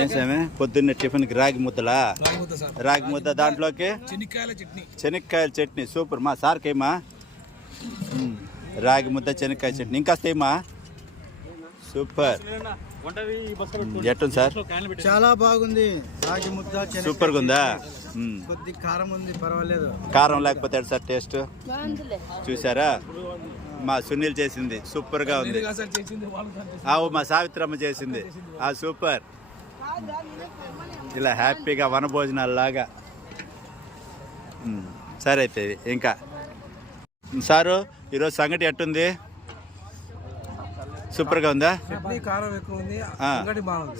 ఏం సామే పొద్దున్నే టిఫిన్కి రాగి ముద్దలా? రాగి ముద్ద దాంట్లోకి శనక్కాయల చట్నీ సూపర్ మా సార్కి ఏమా రాగి ముద్ద శనక్కాయ చట్నీ ఇంకా ఏమా సూపర్. ఎట్టుంది సార్? చాలా బాగుంది. రాగి ముద్ద సూపర్గా ఉందా? కొద్ది కారం ఉంది, పర్వాలేదు. కారం లేకపోతే సార్ టేస్ట్ చూసారా? మా సునీల్ చేసింది సూపర్గా ఉంది. మా సావిత్రమ్మ చేసింది సూపర్. ఇలా హ్యాపీగా వనభోజనాలు లాగా. సరే అయితే ఇంకా సారు ఈరోజు సంగటి ఎట్టుంది? సూపర్గా ఉందా?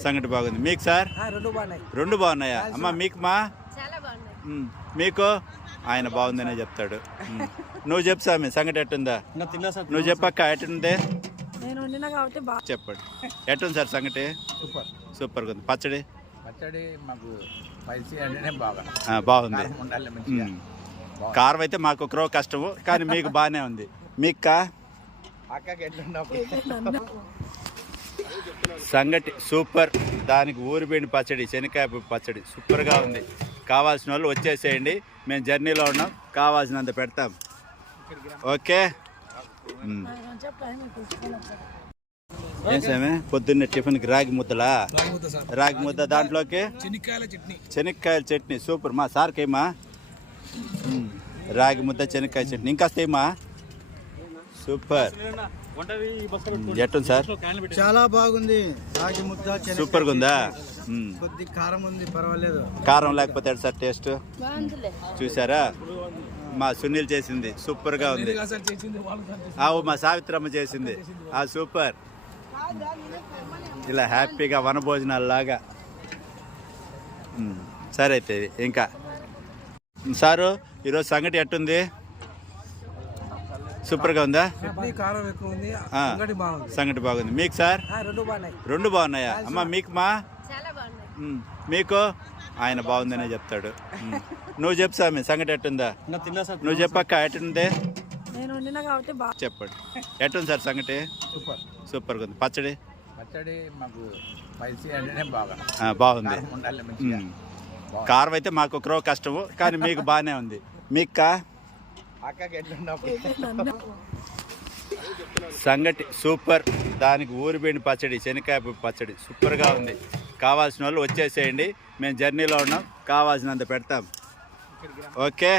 సంగటి బాగుంది. మీకు సార్? రెండు బాగున్నాయా అమ్మా? మీకు మా మీకు ఆయన బాగుందనే చెప్తాడు. నువ్వు చెప్పు సామి సంగటి ఎట్టుందా? నువ్వు చెప్పక్క ఎట్టుంది? చెప్పండి ఎట్టుంది సార్ సంగటి? సూపర్గా ఉంది. పచ్చడి బాగుంది. కారం అయితే మాకు ఒకరో కష్టము, కానీ మీకు బాగానే ఉంది. మీకా సంగటి సూపర్. దానికి ఊరిపోయిన పచ్చడి శనక్కాయ పచ్చడి సూపర్గా ఉంది. కావాల్సిన వాళ్ళు వచ్చేసేయండి. మేము జర్నీలో ఉన్నాం, కావాల్సినంత పెడతాం. ఓకే. ఏం సామే పొద్దున్నే టిఫిన్కి రాగి ముద్దలా? రాగి ముద్ద దాంట్లోకి శనక్కాయల చట్నీ సూపర్ మా సార్కి ఏమా రాగి ముద్ద శనక్కాయ చట్నీ ఇంకా ఏమా సూపర్. ఎట్టుంది సార్? చాలా బాగుంది. రాగి ముద్ద సూపర్గా ఉందా? కొద్ది కారం ఉంది, పర్వాలేదు. కారం లేకపోతే సార్ టేస్ట్ చూసారా? మా సునీల్ చేసింది సూపర్గా ఉంది. మా సావిత్రమ్మ చేసింది సూపర్. ఇలా హ్యాపీగా వనభోజనాలు లాగా. సరే అయితే ఇంకా సారు ఈరోజు సంగటి ఎట్టుంది? సూపర్గా ఉందా? సంగటి బాగుంది. మీకు సార్? రెండు బాగున్నాయా అమ్మా? మీకు మా మీకు ఆయన బాగుందనే చెప్తాడు. నువ్వు చెప్పు సామి సంగటి ఎట్టుందా? నువ్వు చెప్పక్క ఎట్టుంది? చెప్పండి ఎట్టుంది సార్ సంగటి? సూపర్గా ఉంది. పచ్చడి బాగుంది. కారం అయితే మాకు ఒకరో కష్టము, కానీ మీకు బాగానే ఉంది. మీకా సంగటి సూపర్. దానికి ఊరిపోయిన పచ్చడి శనక్కాయ పచ్చడి సూపర్గా ఉంది. కావాల్సిన వాళ్ళు వచ్చేసేయండి. మేము జర్నీలో ఉన్నాం, కావాల్సినంత పెడతాం. ఓకే.